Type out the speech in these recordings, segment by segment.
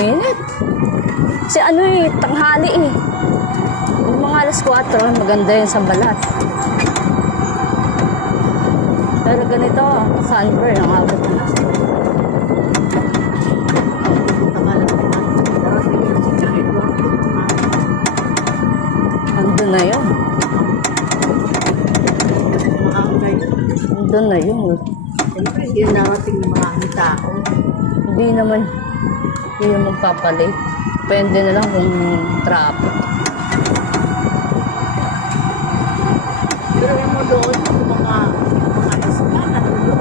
Init. Si ano tanghali Yung mga alas 4, maganda yun sa balat. Pero ganito, sunburn ang abot na. Andun na yun. Andun na yun. Siyempre, hindi na narating ng mga tao. Hindi naman. Hindi yung magpapalit. Depende na lang kung traffic. Pero yung mo doon, mga iskanan, doon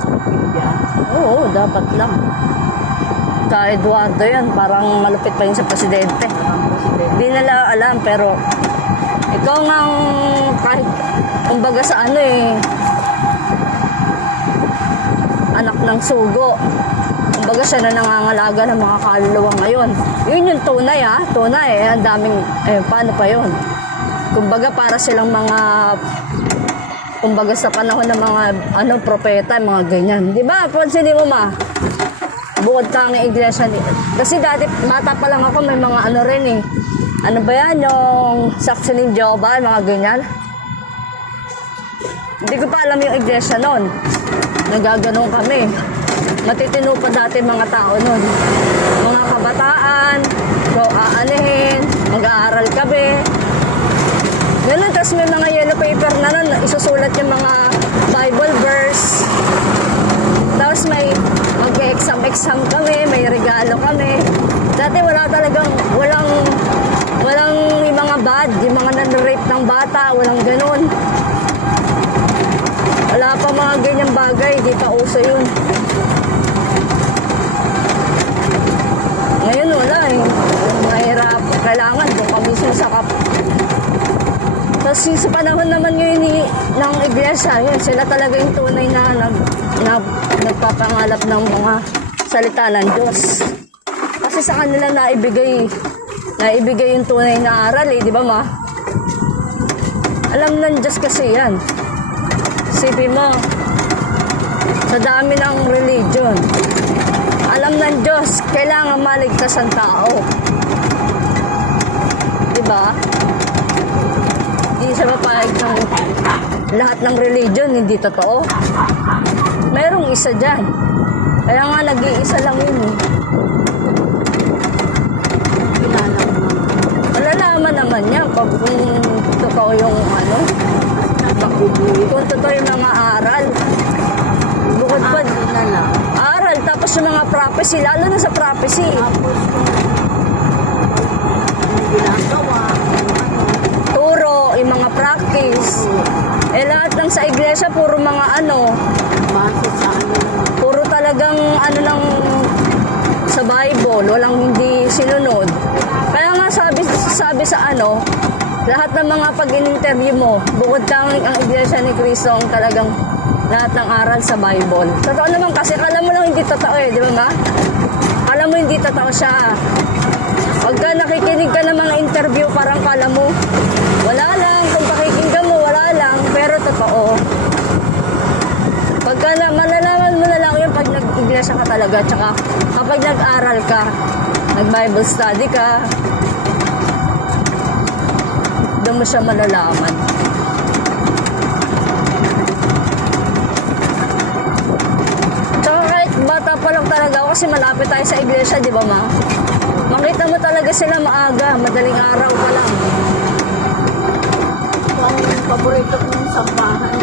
sa Pilipinas. Oo, dapat lang. Sa Eduardo yan, parang malupit pa yun sa presidente. Hindi nila alam, pero ikaw ngang kahit kumbaga sa anak ng sugo. Kumbaga siya na nangangalaga ng mga kaluluwa ngayon. Yun yung tunay tunay ang daming, paano pa yun? Kumbaga para silang mga, kumbaga sa panahon ng mga, propeta, mga ganyan. Di ba? Pansinin mo bukod kang iglesia. Kasi dati, bata pa lang ako, may mga rin Ano ba yan? Yung saksi ng Jehovah, mga ganyan. Hindi ko pa alam yung iglesia noon. Nagaganon kami. Matitino pa dati mga tao noon. Mga kabataan, aanihin, mag-aaral kami. Ganun, tapos may mga yellow paper na nun, isusulat yung mga Bible verse. Tapos may mag-exam kami, may regalo kami. Dati walang yung mga bad, yung mga nan-rape ng bata, walang ganun. Wala pa mga ganyang bagay, di pa uso yun. Ngayon wala mahirap, kailangan doon ka mismo sa Tapos sa panahon naman ngayon ng iglesia, yun, sila talaga yung tunay na nagpapangalap ng mga salita ng Diyos. Kasi sa kanila naibigay yung tunay na aral di ba Alam ng Diyos kasi yan. Isipin mo, sa dami ng religion, alam ng Diyos, kailangan maligtas ang tao. Diba? Hindi siya mapahig ng lahat ng religion, hindi totoo. Merong isa dyan. Kaya nga nag-iisa lang yun Malalaman naman niya kung kung totoo yung mga aral. Bukod pa, Yun na lang. aral, tapos yung mga prophecy, lalo na sa prophecy. Tapos yung ginagawa, yung ano, Turo, yung mga practice. Eh lahat ng sa iglesia, puro mga ano, base sa ano, puro talagang ano lang sa Bible, walang hindi sinunod. Kaya nga sabi sa ano, lahat ng mga pag-interview mo, bukod kang ang iglesia ni Cristo ang talagang lahat ng aral sa Bible. Totoo naman kasi kala mo lang hindi totoo eh, di ba ma? Kala mo hindi totoo siya. Pagka nakikinig ka ng mga interview, parang kala mo, wala lang. Kung pakikinggan mo, wala lang. Pero totoo. Pagka malalaman mo na lang yun pag nag-iglesia ka talaga. Tsaka kapag nag-aral ka, nag-Bible study ka, doon mo siya malalaman. Tsaka kahit bata pa lang talaga ako kasi malapit tayo sa iglesia, di ba ma? Makita mo talaga sila maaga, madaling araw pa lang. ang paborito kong sambahan.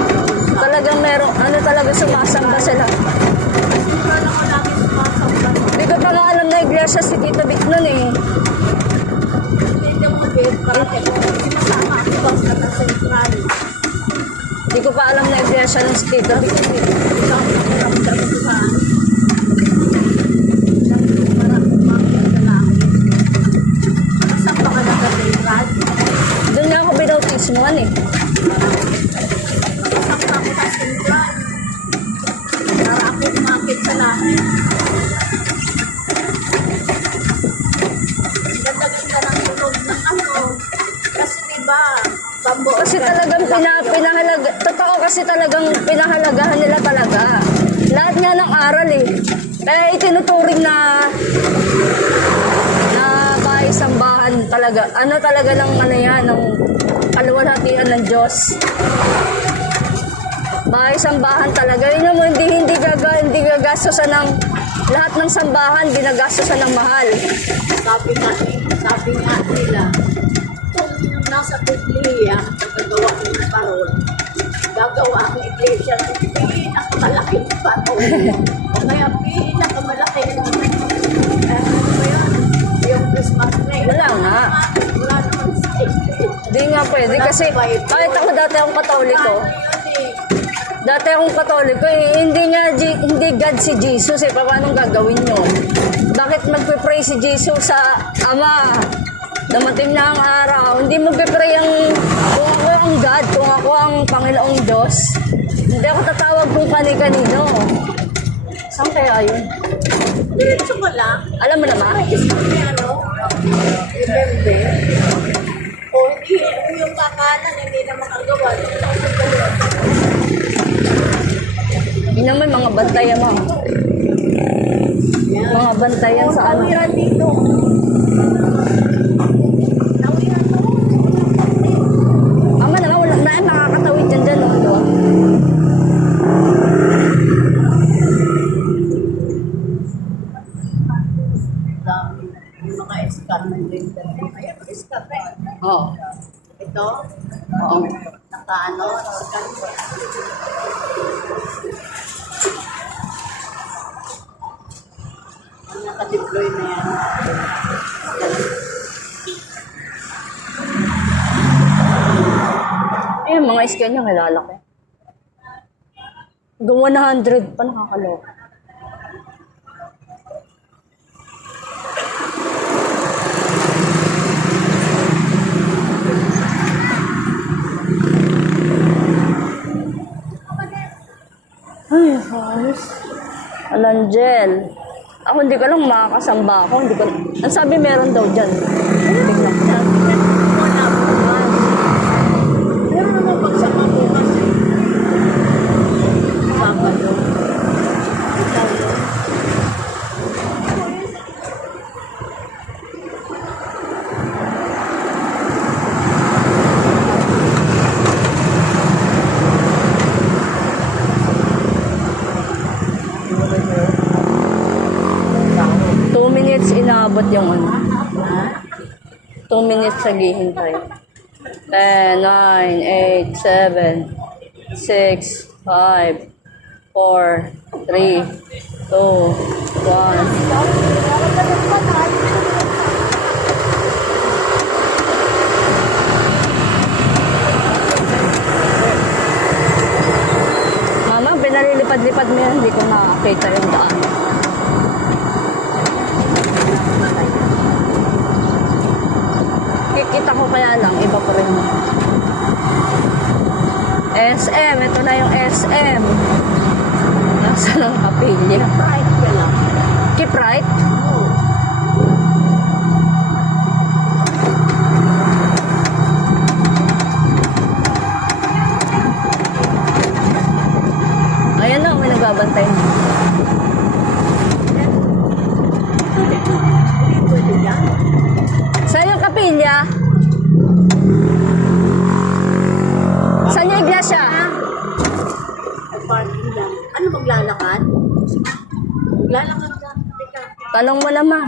Talagang meron, ano talaga sumasamba sila. Siguro lang ako lagi sumasamba. Hindi ko pa nga alam na iglesia si Tito Vic nun eh. Hindi mo din, parati ko. Sinasama ako ba sa Central. Hindi ko pa alam na iglesia ng si Tito Vic. Ito ang naramdaman ko sa ano. Para kumakit sa langit. Saan pa ka nag-Central? Doon nga ako binautismoan eh. Saan pa ako sa Central? Para ako kumakit sa langit. Ganda-ganda ng tulog ng ano. Kasi diba, bambo. Kasi talagang pinahalaga, totoo kasi talagang pinahalagahan nila talaga. Lahat nga ng aral eh. Kaya itinuturing na bahay sambahan talaga. Ano talaga ng ano yan, ng kaluwalhatian ng Diyos. Bahay sambahan talaga. Yun naman, hindi gagastosan ng lahat ng sambahan, dinagastosan ng mahal. Sabi nga nila, kung nasa Biblia, gagawa ng parol, gagawa ang iglesia ng pinakamalaking parol. O kaya pinakamalaking ano ba yun? Yung Christmas tree. Wala nga. Wala naman sa iglesia. Hindi nga pwede kasi kahit ako dati akong katoliko. Ano yun eh? Dati akong katoliko eh, hindi God si Jesus eh, paano gagawin yun? Bakit magpe-pray si Jesus sa Ama? Damating na ang araw, hindi magpe-pray kung ako ang God, kung ako ang Panginoong Diyos. Hindi ako tatawag kung kani-kanino. Saan kaya yun? Diretso ko lang. Alam mo naman? May ano? Remember? O hindi, yung kakanan, hindi na makagawa. Yun naman mga bantayan mo. Mga bantayan sa ano. Tawiran dito. Tawiran to. Ama naman, wala na nakakatawid dyan, no? Diba? Dami. Yung mga eskat na din. Ayan, eskat eh. Oo. Ito, Oo. naka-ano, eskat. Ang naka-deploy na yan. Eh, mga scan niya, malalaki. Hanggang 100 pa nakakaloko. Ay, ayos. Alangel. Ako hindi ko lang makakasamba ako. Hindi ko. Ang sabi meron daw dyan. Tingnan ko. Meron naman pagsama bukas eh. Sabado. Sabado. Inabot yung ano. 2 minutes naghihintay. 10, 9, 8, 7, 6, 5, 4, 3, 2, 1. Mama, pinalilipad-lipad mo yan. Hindi ko nakakita yung daan. Kikita ko kaya lang, iba pa rin. SM, ito na yung SM. Nasaan ang kapilya? Right ka lang. Keep right? Ayan na, may nagbabantay. Hindi pwede yan. Saan yung kapilya? Saan yung iglesia? Ay, parking lang. Ano maglalakad? Maglalakad ka. Teka. Tanong mo naman.